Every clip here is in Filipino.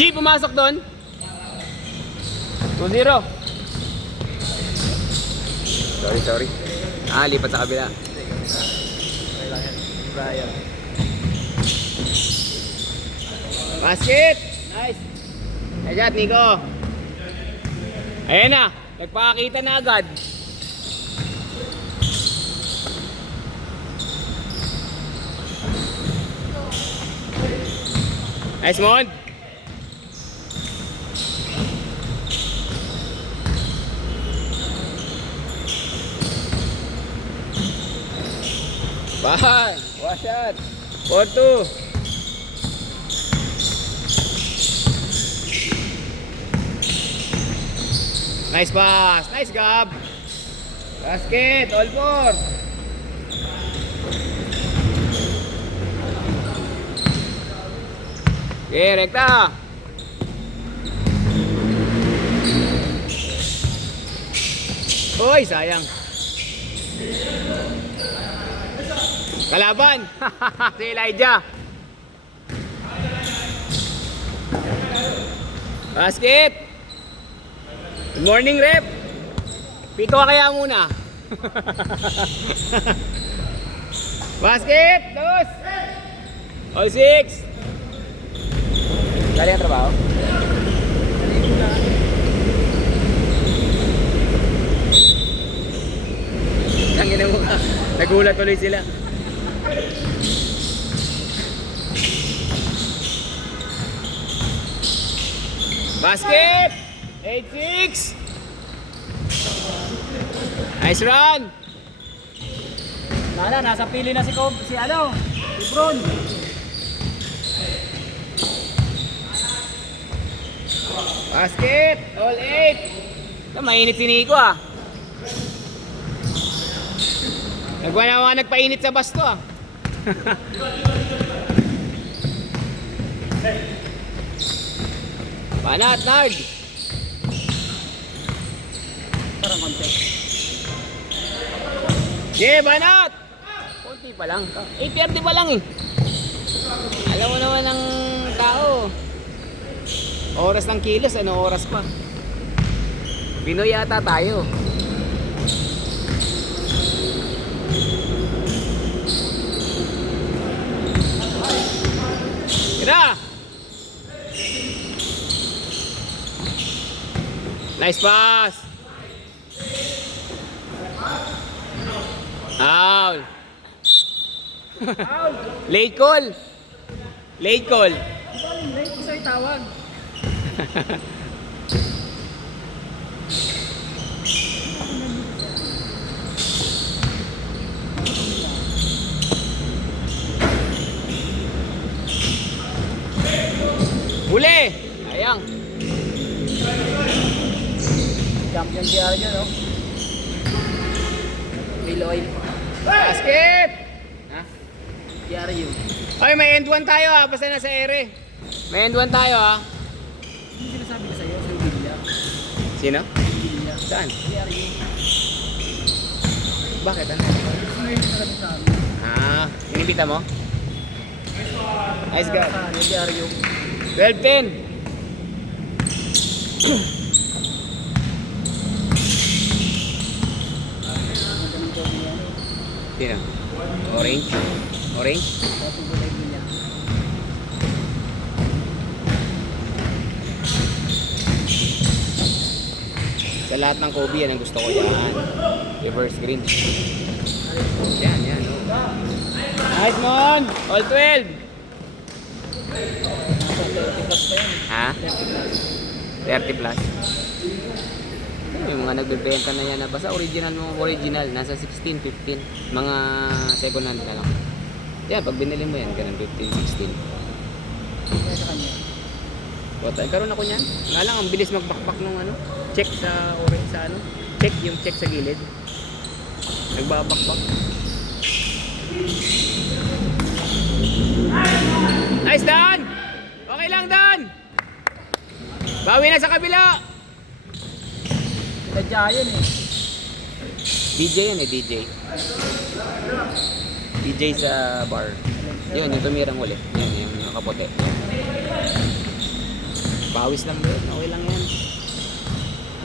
G, pumasok doon. 2-0. Sorry. Lipat sa kabila. Basket! Nice! Ayan, Nico. Ayan na. Nagpakita na agad. Nice, Mon. Bahan. Wash shot. 4-2. Nice pass. Nice, Gab. Basket. All four. Okay, rekta. Uy, sayang. Kalaban. Si Elijah. Basket. Good morning, rep. Pito ka kaya muna. Basket. Dos. All six. Dali ang trabaho? Tangina mo ka. Nagulat ulit sila. Basket! 8-6! Nice run! Nasa pili na si Bron. Basket! All 8! Mainit si Nico ah. Nagpainit sa basto ah. Banat, Nard! Parang konti. Yeah, banat! Konti pa lang. 8:30 pa lang eh. Alam mo naman ng tao. Oras ng kilos, ano oras pa? Pinoy yata tayo. Tira! Nice pass! Foul! Late call! Late call! Late ko sa'yo tawag. Huli! Ayang! Champion DR yun, no? Piloy. Basket! Ha? DR yun. Ay, may end one tayo ha. Basta nasa ere. May end one tayo ha. Hindi sinasabi ko sa'yo, sa Villa. Sino? Villa. Saan? DR yun. Bakit? Ano? Ngayon talaga sa amin. Inibita mo? Nice go. DR yun. 12-10. Sino? Orange? Orange? Sa lahat ng Kobe, yan ang gusto ko yan. Reverse green. Yan. Oh. Nice, Mon! All 12! Ha? 30 plus. Yung mga nagbebenta na yan na basta original nasa 16, 15 mga second hand na lang. Yan, pag binili mo yan, ganun 15, 16. Bota, karoon ako niyan. Nga lang, ang bilis magbakbak ng ano, check sa orange sa ano, yung check sa gilid. Nagbabakbak. Nice, Dan! Okay lang, Dan! Bawi na sa kabila! Sinadya yun eh. DJ yan eh, DJ. DJ sa bar. Yun, yung tumirang uli. Yun, yung nakapote. Pawis lang doon. Okay lang yan.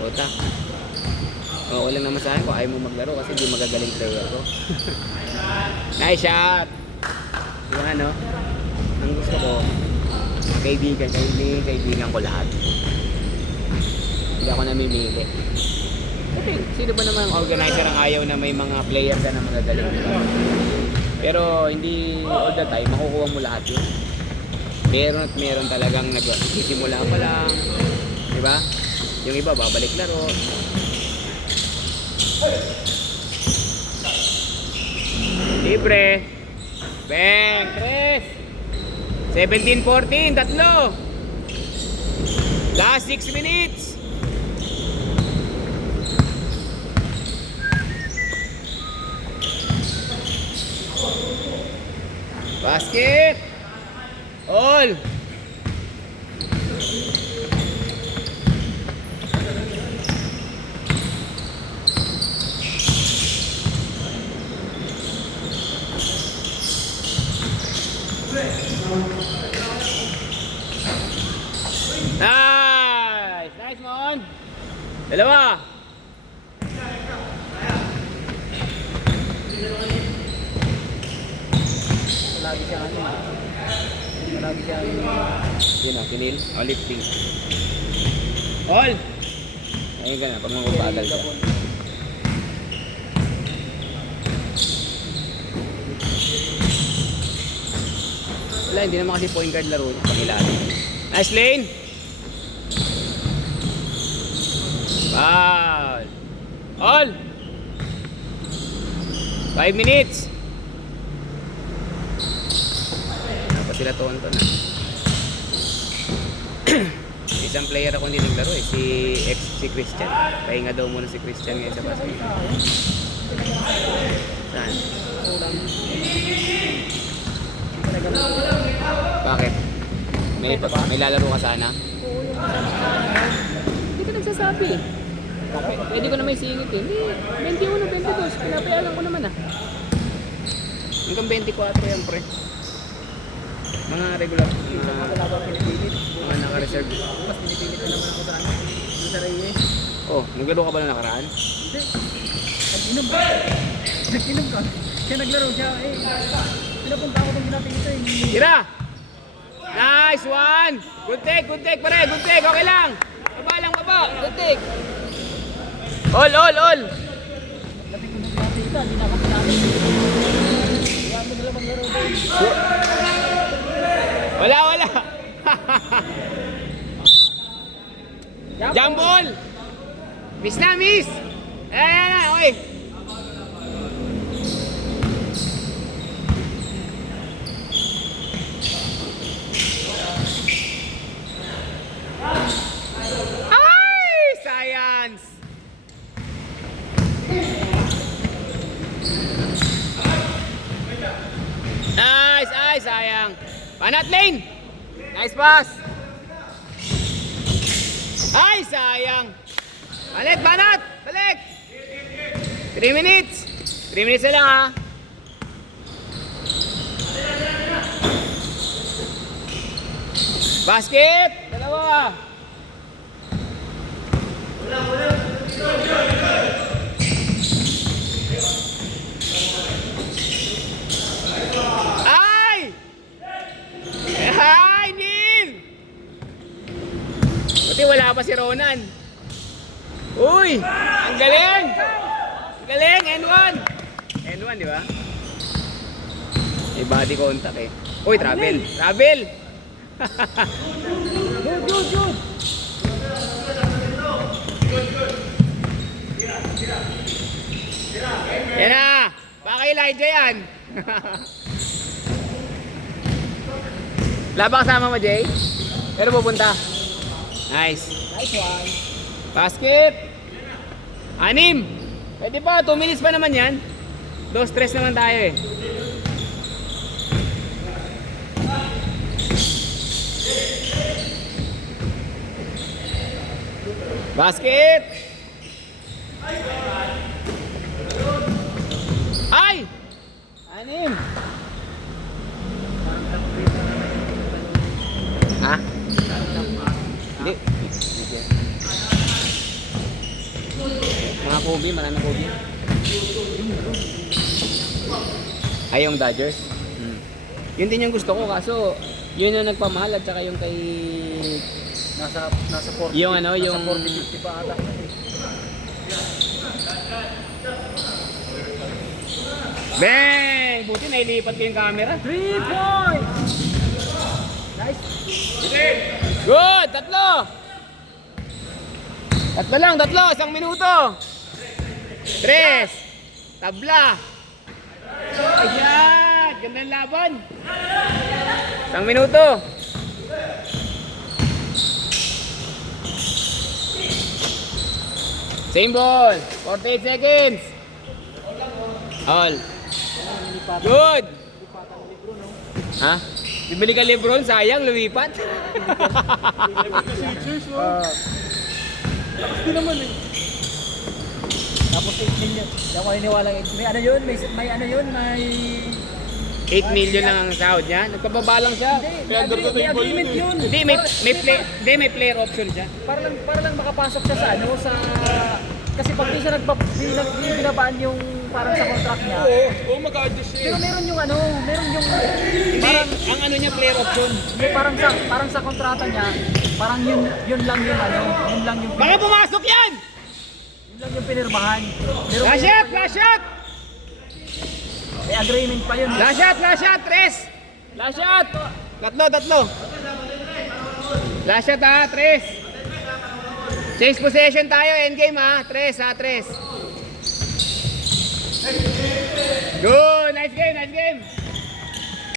Ota. Okay lang naman sa akin kung ayaw mo maglaro kasi hindi magagaling player ko. Nice shot! Yung ano, ang gusto ko, kaibigan ko lahat. Hindi ako namimili. Kasi sino ba naman ang organizer ang ayaw na may mga player ka na magagaling, di ba? Pero hindi all the time, makukuha mo lahat yun. Meron at meron talagang nagsisimula pa lang, di ba? Yung iba, babalik laro. Libre. Bang! Tres! 17-14, tatlo! Last 6 minutes! Basket! All! Nice! Nice, Mon! Dalawa! Lagi siya ano. Lagi siya ano. Yun ang kinil. O, lifting. All! Ayun ka na, pag mababagal ka. Wala, hindi naman kasi point guard laro pag ilalim. Nice lane! Foul! All! 5 minutes! Ano pa sila tonto na? Isang player ako hindi naglaro eh, si Christian. Pahinga daw muna si Christian ngayon sa basket. Saan? Bakit? May lalaro ka sana? Hindi ka nagsasabi. Pwede ko na may singit eh. Hindi, 21, 22. Pinapayalan ko naman ah. Hanggang 24 yan pre. Mga regular. Mga naka-reserve. Mas pinipilit na naman ako sa ano. Yung sa Reyes. Oh, naglaro ka ba na nakaraan? Hindi. Nag-inom ka. Nag-inom ka. Kaya naglaro siya. Pinapunta ako ng ginapilito eh. Tira! Nice one! Good take pare, good take, okay lang! Baba lang, baba, good take! All! Lapit ko ng ginapilito, hindi na ako pinapit. Kaya mo nila maglaro doon. Wala! Jump ball! Miss na, miss! Ayan na, okay! Science! Nice! Ay, sayang! Panat lane! Nice pass! Ay, sayang! Banat! Balik! 3 minutes! 3 minutes na lang ha! Basket! Dalawa! Ay! Ay, Neil! Buti wala pa si Ronan. Uy! Ang galing! Ang galing! N1! N1, di ba? May body contact eh. Uy, travel! Travel! Good! Yan na! Baka Elijah yan! Wala ba kasama mo, Jay? Pero pupunta. Nice. Nice one. Basket! 6! Pwede pa, 2 minutes pa naman yan. 2-3 naman tayo eh. Basket! Ay! 6! Ha? Kobe, maraming Kobe. Ay, yung Dodgers? Yun din yung gusto ko, kaso yun yung nagpamahal at saka yung kay... Nasa 40. Yung ano, yung... Nasa 40-50 pa ata. Bang! Buti nailipat ko yung camera. 3 points! Nice. Good! Tatlo! Tatlo lang, tatlo! 1 minuto! 3! Tabla! Ayan! Gandang laban! 1 minuto! Same ball! 48 seconds! All! Good! Ha? Bibili ka Lebron, sayang, lumipat. Tapos din naman eh. Tapos 8 million. Hindi ako naniniwala. May ano yun? May ano yun? May... 8 million lang ang sahod niya. Nagpababa lang siya. May agreement yun. Hindi, may player option siya. Para lang makapasok siya sa ano, sa... Kasi pag di siya binabaan yung parang sa contract niya. Oo, mag-adjust siya. Pero meron yung ano, meron yung... Hindi, Parang, ang ano niya, player option. hindi, parang sa kontrata niya, parang yun lang yung ano, yun lang yung... Baka pumasok yan! Yun lang yung pinirmahan. Pero Flash shot, flash shot! may agreement pa yun. Flash shot, flash shot, tres! Flash shot! Tatlo. Flash shot ha, tres. Change possession tayo, endgame ha. Tres. Good, nice game.